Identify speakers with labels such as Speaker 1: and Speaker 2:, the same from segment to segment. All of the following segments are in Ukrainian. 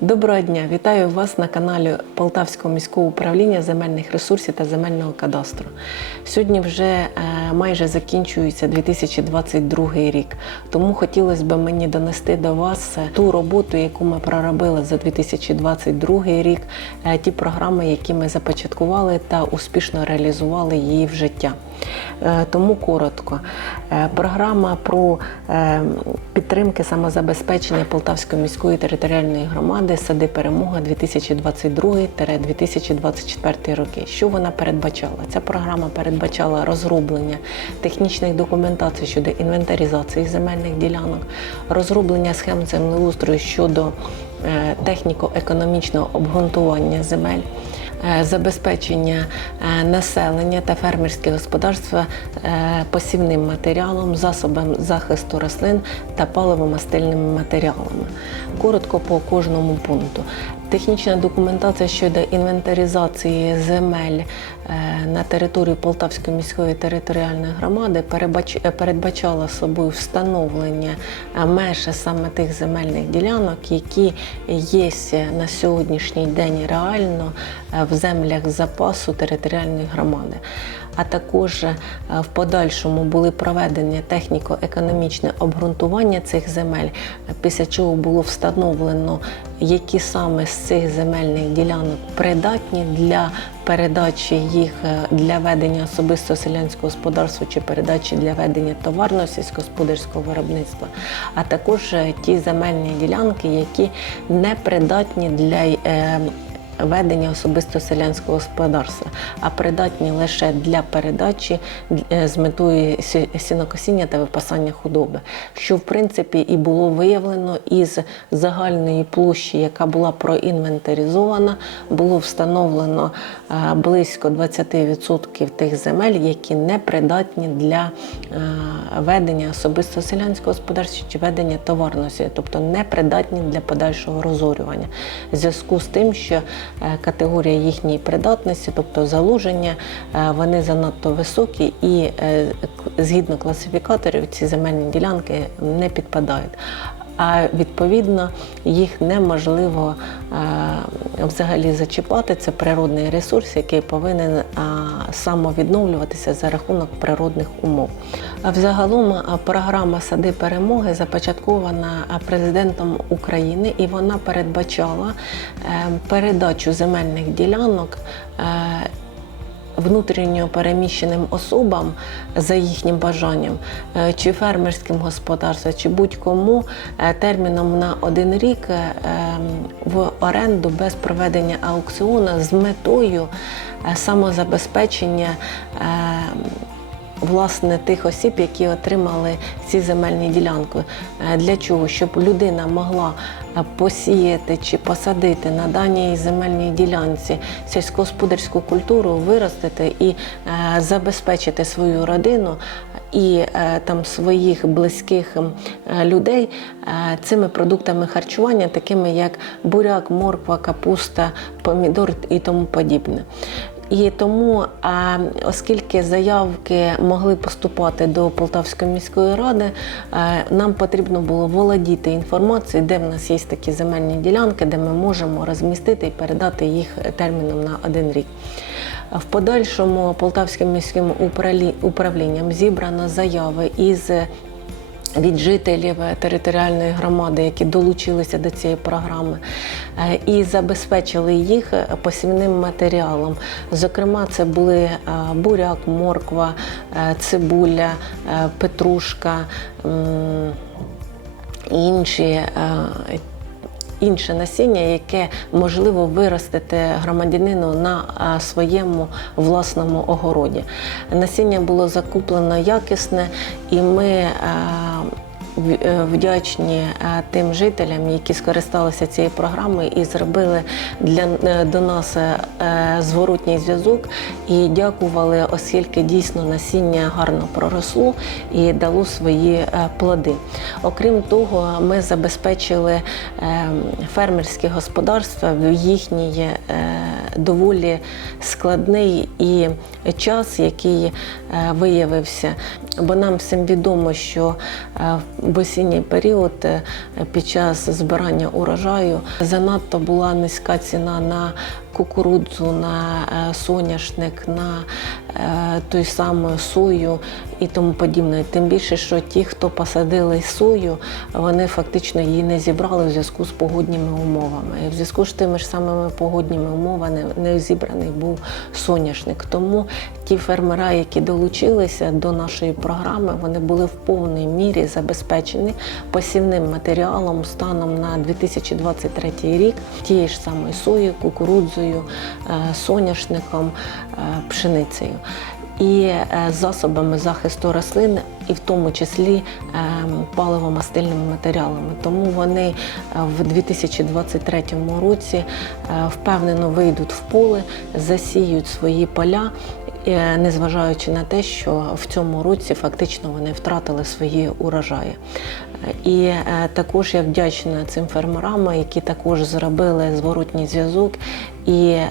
Speaker 1: Доброго дня! Вітаю вас на каналі Полтавського міського управління земельних ресурсів та земельного кадастру. Сьогодні вже е, майже закінчується 2022 рік, тому хотілося б мені донести до вас е, ту роботу, яку ми проробили за 2022 рік, е, ті програми, які ми започаткували та успішно реалізували її в життя. Е, Тому коротко. Е, Програма про е, підтримки самозабезпечення Полтавської міської територіальної громади Сади Перемога 2022-2024 роки. Що вона передбачала? Ця програма передбачала розроблення технічних документацій щодо інвентаризації земельних ділянок, розроблення схем землеустрою щодо техніко-економічного обґрунтування земель. Е, Забезпечення е, населення та фермерське господарства е, посівним матеріалом, засобом захисту рослин та паливомастильними матеріалами. Коротко по кожному пункту. Технічна документація щодо інвентаризації земель е, на території Полтавської міської територіальної громади передбачала собою встановлення е, меж саме тих земельних ділянок, які є на сьогоднішній день реально е, в землях запасу територіальної громади. А також е, в подальшому були проведені техніко-економічне обґрунтування цих земель, після чого було встановлено, які саме з цих земельних ділянок придатні для передачі їх е, для ведення особистого селянського господарства чи передачі для ведення товарного сільськогосподарського виробництва, а також е, ті земельні ділянки, які не придатні для ведення особисто селянського господарства, а придатні лише для передачі е, з метою сі- сінокосіння та випасання худоби, що в принципі і було виявлено із загальної площі, яка була проінвентаризована, було встановлено е, близько 20% тих земель, які не придатні для е, ведення особисто селянського господарства чи ведення товарного сіль, тобто не придатні для подальшого розорювання. В зв'язку з тим, що категорія їхньої придатності, тобто залуження, е, вони занадто високі і е, згідно класифікаторів ці земельні ділянки не підпадають. А відповідно їх неможливо е, взагалі зачіпати. Це природний ресурс, який повинен е, самовідновлюватися за рахунок природних умов. Взагалом програма Сади перемоги започаткована президентом України, і вона передбачала е, передачу земельних ділянок. е, внутрішньо переміщеним особам за їхнім бажанням, е, чи фермерським господарствам, чи будь-кому терміном на один рік ем, в оренду без проведення аукціону з метою самозабезпечення. Власне, тих осіб, які отримали ці земельні ділянки. Е, Для чого? Щоб людина могла е, посіяти чи посадити на даній земельній ділянці сільськогосподарську культуру, виростити і е, забезпечити свою родину і там своїх близьких людей цими продуктами харчування, такими як буряк, морква, капуста, помідор і тому подібне. І тому, оскільки заявки могли поступати до Полтавської міської ради, нам потрібно було володіти інформацією, де в нас є такі земельні ділянки, де ми можемо розмістити і передати їх терміном на один рік. В подальшому Полтавським міським управлінням зібрано заяви із від жителів територіальної громади, які долучилися до цієї програми, е, і забезпечили їх посівним матеріалом. Зокрема, це були е, буряк, морква, е, цибуля, е, петрушка. і інші е, інше насіння, яке можливо виростити громадянину на своєму власному огороді. Насіння було закуплено якісне, і ми. Е, Вдячні е, тим жителям, які скористалися цією програмою і зробили для е, до нас зворотній зв'язок і дякували, оскільки дійсно насіння гарно проросло і дало свої плоди. Окрім того, ми забезпечили фермерські господарства в їхній доволі складний і час, який виявився. Бо нам всім відомо, що в осінній період е, під час збирання урожаю занадто була низька ціна на кукурудзу, на е, соняшник, на е, той саму сою і тому подібне. Тим більше, що ті, хто посадили сою, вони фактично її не зібрали в зв'язку з погодніми умовами. І в зв'язку з тими ж самими погодніми умовами не зібраний був соняшник. Тому ті фермера, які долучилися до нашої програми, вони були в повній мірі забезпечені посівним матеріалом станом на 2023 рік тією ж самою соєю, кукурудзою, е, соняшником, е, пшеницею. І е, засобами захисту рослин, і в тому числі паливо-мастильними матеріалами. Тому вони в 2023 році впевнено вийдуть в поле, засіють свої поля, незважаючи на те, що в цьому році фактично вони втратили свої урожаї. Е, І е, також я вдячна цим фермерам, які також зробили зворотній зв'язок, і е,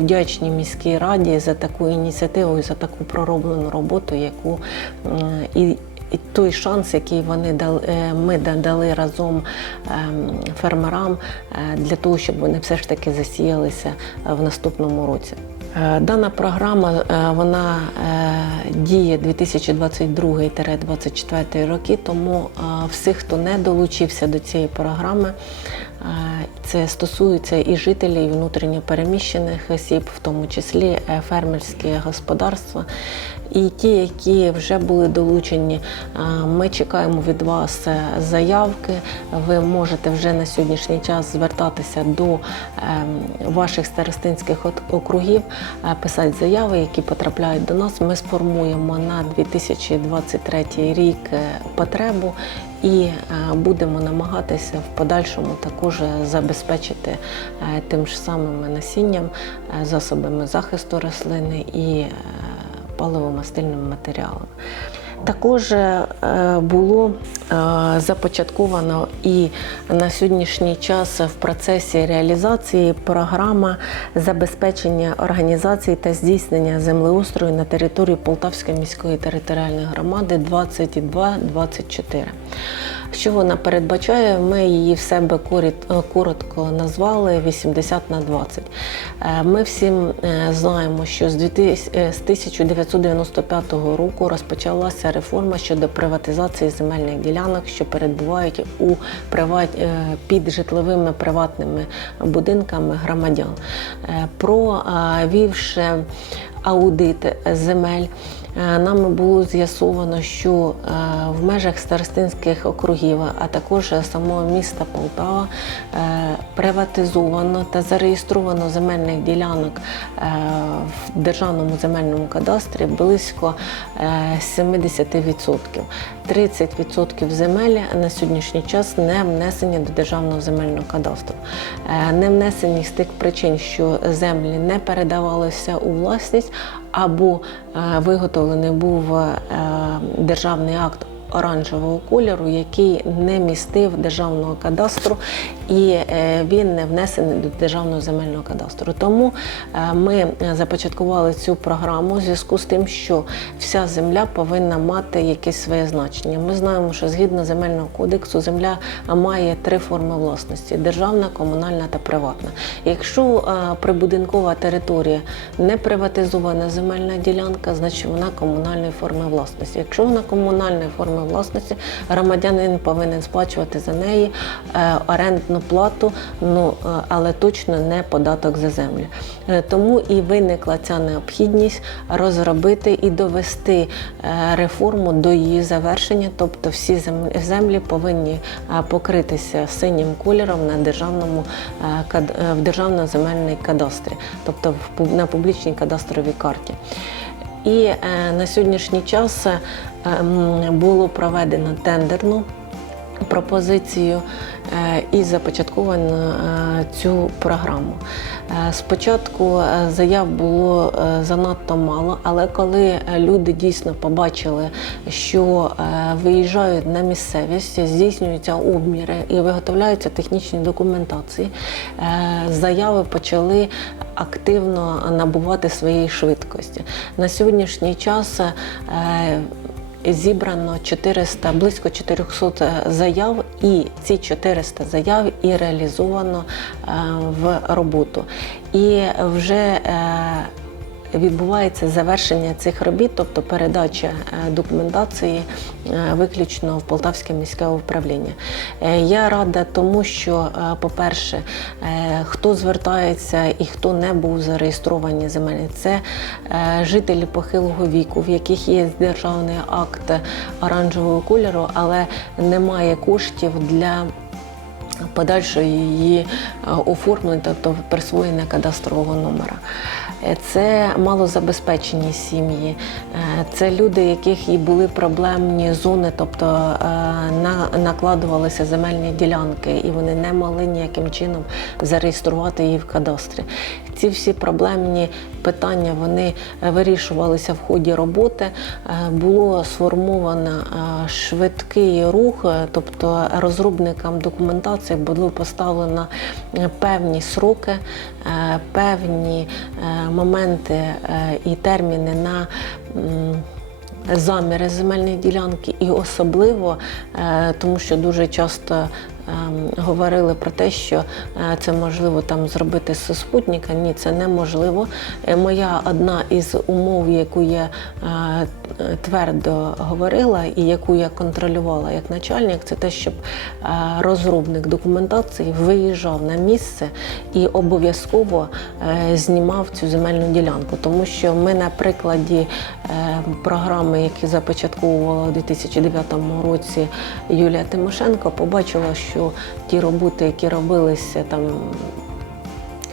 Speaker 1: вдячні міській раді за таку ініціативу і за таку пророблену роботу, яку і. І той шанс, який вони дали, е, ми дали разом ем, фермерам е, для того, щоб вони все ж таки засіялися е, в наступному році. Е, Дана програма е, вона е, діє 2022-2024 роки, тому всіх, хто не долучився до цієї програми, це стосується і жителів, і внутрішньо переміщених осіб, в тому числі фермерські господарства. І ті, які вже були долучені, е, ми чекаємо від вас е, заявки. Ви можете вже на сьогоднішній час звертатися до ем, ваших старостинських округів, е, писати заяви, які потрапляють до нас. Ми сформуємо на 2023 рік потребу і будемо намагатися в подальшому також забезпечити тим ж самим насінням, засобами захисту рослини і паливомастильними матеріалами. Також е, було е, започатковано і на сьогоднішній час в процесі реалізації програма забезпечення організації та здійснення землеустрою на території Полтавської міської територіальної громади 22-24. Що вона передбачає? Ми її в себе е, коротко назвали 80 на 20. Е, Ми всім знаємо, що з 2000 з 1995 року розпочалася реформа щодо приватизації земельних ділянок, що перебувають у приват... е, під житловими приватними будинками громадян. Е, Провівши аудит земель, нами було з'ясовано, що е, в межах старостинських округів, а також самого міста Полтава е, приватизовано та зареєстровано земельних ділянок е, в державному земельному кадастрі близько е, 70%. 30% земель на сьогоднішній час не внесені до державного земельного кадастру. Е, Не внесені з тих причин, що землі не передавалися у власність або е, виготовлений був е, державний акт оранжевого кольору, який не містив державного кадастру і е, він не внесений до державного земельного кадастру. Тому е, ми започаткували цю програму у зв'язку з тим, що вся земля повинна мати якесь своє значення. Ми знаємо, що згідно земельного кодексу земля має три форми власності: державна, комунальна та приватна. Якщо е, прибудинкова територія не приватизована земельна ділянка, значить вона комунальної форми власності. Якщо вона комунальної форми власності, громадянин повинен сплачувати за неї е, орендну плату, ну е, але точно не податок за землю. Е, Тому і виникла ця необхідність розробити і довести реформу до її завершення, тобто всі землі повинні покритися синім кольором на державному в державно земельній кадастрі, тобто на публічній кадастровій карті. І е, на сьогоднішній час е, було проведено тендерну пропозицію і започатковано е, цю програму. Е, Спочатку е, заяв було е, занадто мало, але коли е, люди дійсно побачили, що е, виїжджають на місцевість, здійснюються обміри і виготовляються технічні документації, е, заяви почали активно набувати своєї швидкості. На сьогоднішній час е, зібрано 400, близько 400 заяв, і ці 400 заяв і реалізовано е, в роботу. І вже е, відбувається завершення цих робіт, тобто передача е, документації е, виключно в Полтавське міське управління. Е, Я рада тому, що, по-перше, хто звертається і хто не був зареєстровані земельні, це жителі похилого віку, в яких є державний акт оранжевого кольору, але немає коштів для подальшої її е, оформлення, тобто присвоєння кадастрового номера. Е, Це малозабезпечені сім'ї, Е, це люди, яких і були проблемні зони, тобто накладувалися земельні ділянки, і вони не могли ніяким чином зареєструвати її в кадастрі. Ці всі проблемні питання вони е, вирішувалися в ході роботи. Е, Було сформовано е, швидкий рух, тобто розробникам документації було поставлено певні сроки, певні моменти і терміни на заміри земельної ділянки, і особливо, тому що дуже часто говорили про те, що е, це можливо там зробити з супутника. Ні, це неможливо. Е, Моя одна із умов, яку я е, твердо говорила і яку я контролювала як начальник, це те, щоб розробник документації виїжджав на місце і обов'язково знімав цю земельну ділянку, тому що ми на прикладі програми, які започатковувала у 2009 році Юлія Тимошенко, побачила, що ті роботи, які робилися там.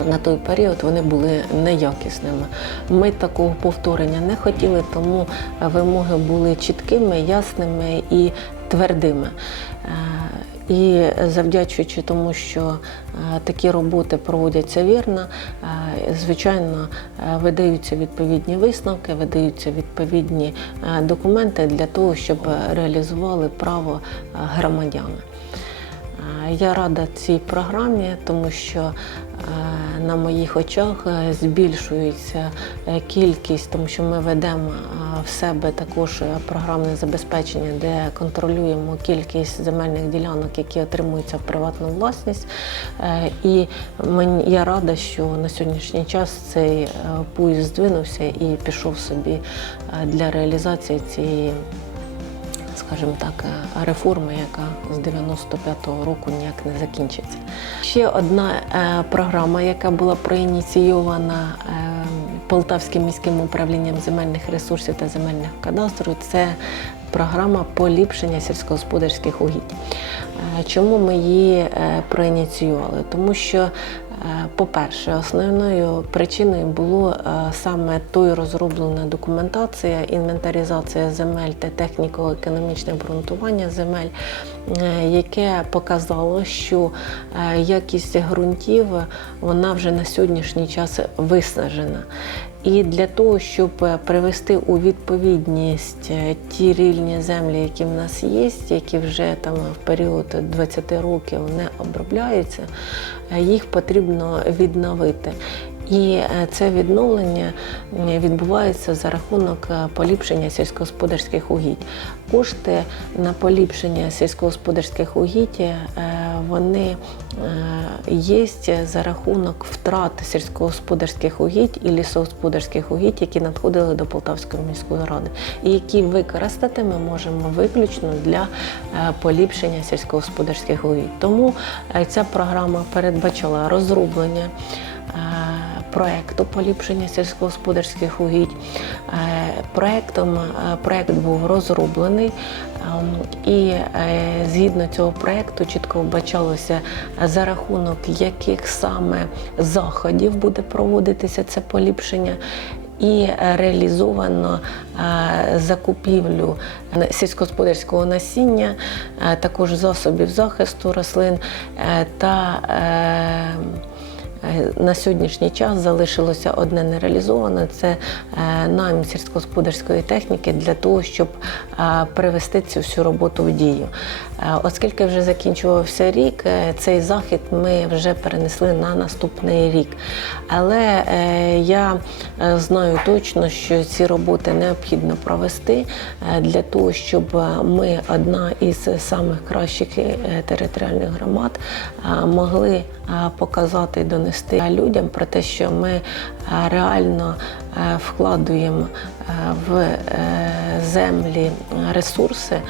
Speaker 1: На той період вони були неякісними. Ми такого повторення не хотіли, тому вимоги були чіткими, ясними і твердими. Е, І завдячуючи тому, що е, такі роботи проводяться вірно, е, звичайно, видаються відповідні висновки, видаються відповідні документи для того, щоб реалізували право громадяни. Е, Я рада цій програмі, тому що е, на моїх очах е, збільшується е, кількість, тому що ми ведемо в себе також програмне забезпечення, де контролюємо кількість земельних ділянок, які отримуються в приватну власність. І я рада, що на сьогоднішній час цей е, здвинувся і пішов собі для реалізації цієї скажімо так, е, реформи, яка з 95-го року ніяк не закінчиться. Ще одна е, програма, яка була проініційована е, Полтавським міським управлінням земельних ресурсів та земельних кадастру, це програма поліпшення сільськогосподарських угідь. Чому ми її проініціювали? Тому що по-перше, основною причиною було е, саме той розроблена документація, інвентаризація земель та техніко-економічне обґрунтування земель, е, яке показало, що е, якість ґрунтів вона вже на сьогоднішній час виснажена. І для того, щоб е, привести у відповідність е, ті рільні землі, які в нас є, які вже там в період 20 років не обробляються, е, їх потрібно відновити. І е, це відновлення відбувається за рахунок е, поліпшення сільськогосподарських угідь. Кошти на поліпшення сільськогосподарських угідь е, вони є за рахунок втрат сільськогосподарських угідь і лісогосподарських угідь, які надходили до Полтавської міської ради, і які використати ми можемо виключно для поліпшення сільськогосподарських угідь. Тому ця програма передбачила розроблення проекту поліпшення сільськогосподарських угідь. Е, Проектом е, проект був розроблений, ем, і е, згідно цього проекту чітко вбачалося за рахунок яких саме заходів буде проводитися це поліпшення. І реалізовано закупівлю сільськогосподарського насіння, також засобів захисту рослин та На сьогоднішній час залишилося одне нереалізоване це е, найм сільськогосподарської техніки для того, щоб е, привести цю всю роботу в дію. Оскільки вже закінчувався рік, е, цей захід ми вже перенесли на наступний рік. Але е, я е, знаю точно, що ці роботи необхідно провести е, для того, щоб ми, одна із самих кращих е, територіальних громад, е, могли е, показати і донести людям про те, що ми е, реально е, вкладуємо е, в е, землі ресурси е,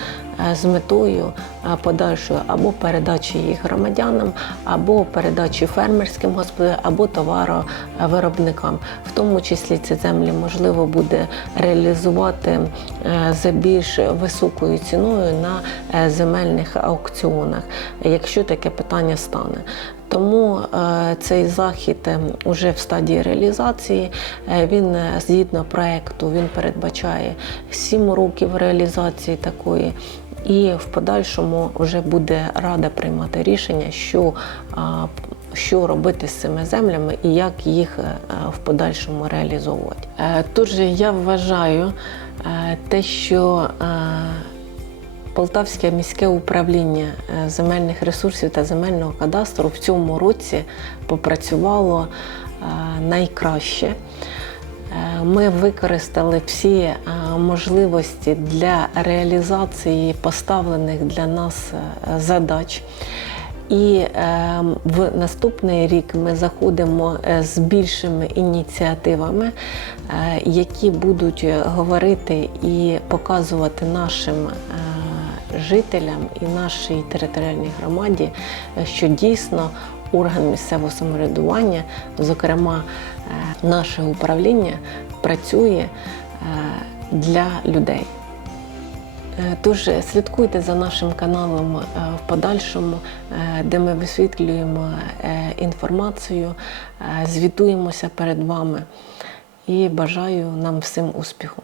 Speaker 1: з метою е, подальшої або передачі їх громадянам, або передачі фермерським господарям, або товаровиробникам. В тому числі ці землі можливо буде реалізувати е, за більш високою ціною на е, земельних аукціонах, якщо таке питання стане. Тому е, цей захід вже в стадії реалізації. Е, Він е, згідно проекту він передбачає 7 років реалізації такої. І в подальшому вже буде рада приймати рішення, що, що робити з цими землями і як їх е, в подальшому реалізовувати. Е, Тож я вважаю е, те, що Полтавське міське управління земельних ресурсів та земельного кадастру в цьому році попрацювало найкраще. Е, Ми використали всі е, можливості для реалізації поставлених для нас е, задач. І в наступний рік ми заходимо з більшими ініціативами, які будуть говорити і показувати нашим жителям і нашій територіальній громаді, що дійсно орган місцевого самоврядування, зокрема е, наше управління, працює е, для людей. Е, Тож слідкуйте за нашим каналом в подальшому, де ми висвітлюємо інформацію, звітуємося перед вами і бажаю нам всім успіху.